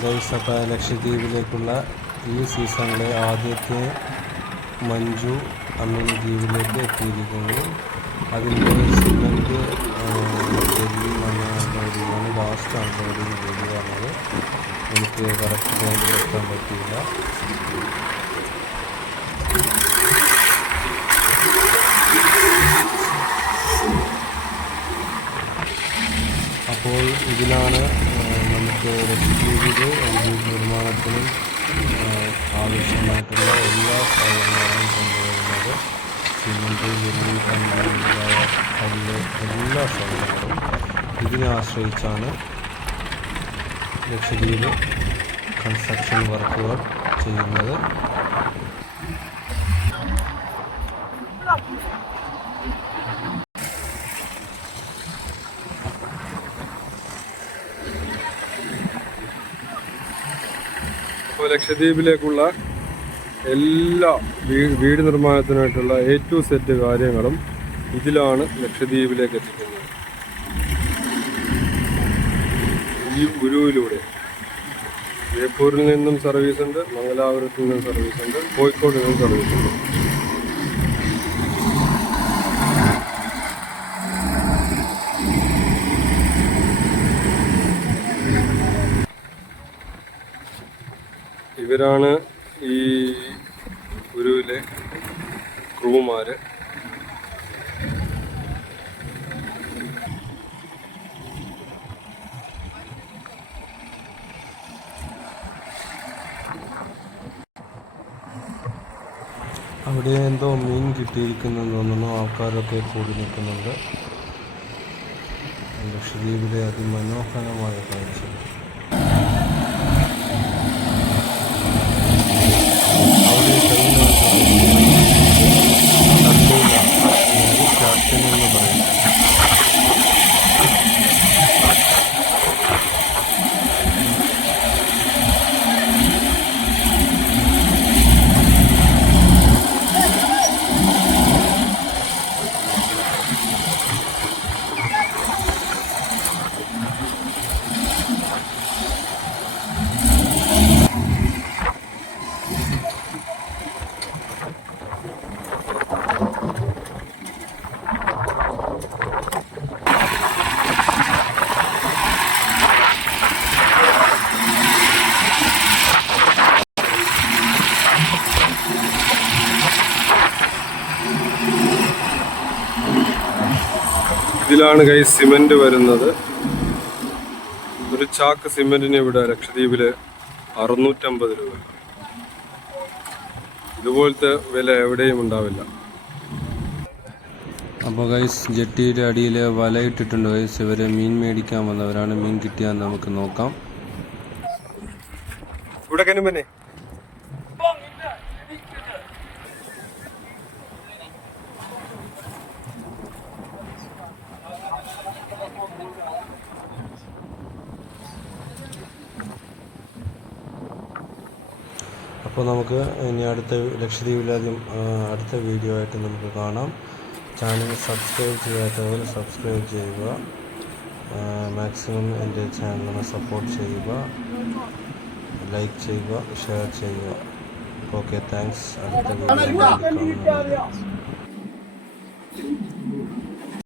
Guys, അപ്പോൾ ലക്ഷദ്വീപിലേക്കുള്ള ഈ സീസണിലെ ആദ്യത്തെ മഞ്ജു അമ്മിനി ദ്വീപിലേക്ക് എത്തിയിരിക്കുന്നു. അതിൻ്റെ സിമൻറ്റ് ഡൽഹി മണ്ണോടിയാണ് ലാസ്റ്റ് അൺലോഡിങ് വീഡിയോ വന്നത്. എനിക്ക് കറക്റ്റ് ടൈമിൽ എത്താൻ പറ്റിയില്ല. അപ്പോൾ ഇതിലാണ് നമുക്ക് ലക്ഷദ്വീപിൽ നിർമ്മാണത്തിനും ആവശ്യമായിട്ടുള്ള എല്ലാ സാധനങ്ങളും കൊണ്ടുവരുന്നത്. സിമൻറ്റ്, ജെല്ലി, കല്ല്, എല്ലാ സാധനങ്ങളും ഇതിനെ ആശ്രയിച്ചാണ് ലക്ഷദ്വീപ് കൺസ്ട്രക്ഷൻ വർക്കുകൾ ചെയ്യുന്നത്. അപ്പോൾ ലക്ഷദ്വീപിലേക്കുള്ള എല്ലാ വീട് നിർമ്മാണത്തിനായിട്ടുള്ള A to Z കാര്യങ്ങളും ഇതിലാണ് ലക്ഷദ്വീപിലേക്ക് എത്തിക്കുന്നത്. ഈ ഉരുവിലൂടെ ബേപ്പൂരിൽ നിന്നും സർവീസുണ്ട്, മംഗലാപുരത്തിൽ നിന്നും സർവീസുണ്ട്, കോഴിക്കോട് നിന്നും സർവീസുണ്ട്. ഇവരാണ് ഈ ഉരുവിലെ ക്രൂമാർ. അവിടെ എന്തോ മീൻ കിട്ടിയിരിക്കുന്നെന്ന് തോന്നുന്നു. ആൾക്കാരൊക്കെ കൂടി നിൽക്കുന്നുണ്ട്. ലക്ഷദ്വീപിലെ അതിമനോഹരമായ കാഴ്ച. അവിടെ ക്യാപ്റ്റൻ എന്ന് പറയും. ഇതിലാണ് ഗൈസ് സിമെന്റ് വരുന്നത്. ഒരു ചാക്ക് സിമെന്റിന് ഇവിടെ ലക്ഷദ്വീപില് 650 രൂപ. ഇതുപോലത്തെ വില എവിടെയും ഉണ്ടാവില്ല. അപ്പോൾ ഗൈസ്, ജെട്ടിയുടെ അടിയിൽ വലയിട്ടിട്ടുണ്ട് ഗൈസ്. ഇവരെ മീൻ മേടിക്കാൻ വന്നവരാണ്. മീൻ കിട്ടിയാൽ നമുക്ക് നോക്കാം. ഇവിടെ കനുമ്പനെ അപ്പോൾ നമുക്ക് ഇനി ലക്ഷദ്വീപിലാദ്യം അടുത്ത വീഡിയോ ആയിട്ട് നമുക്ക് കാണാം. ചാനൽ സബ്സ്ക്രൈബ് ചെയ്യാത്തവർ സബ്സ്ക്രൈബ് ചെയ്യുക. മാക്സിമം എൻ്റെ ചാനലിനെ സപ്പോർട്ട് ചെയ്യുക, ലൈക്ക് ചെയ്യുക, ഷെയർ ചെയ്യുക. Okay, thanks. അടുത്ത വീഡിയോ കാണുന്നത്.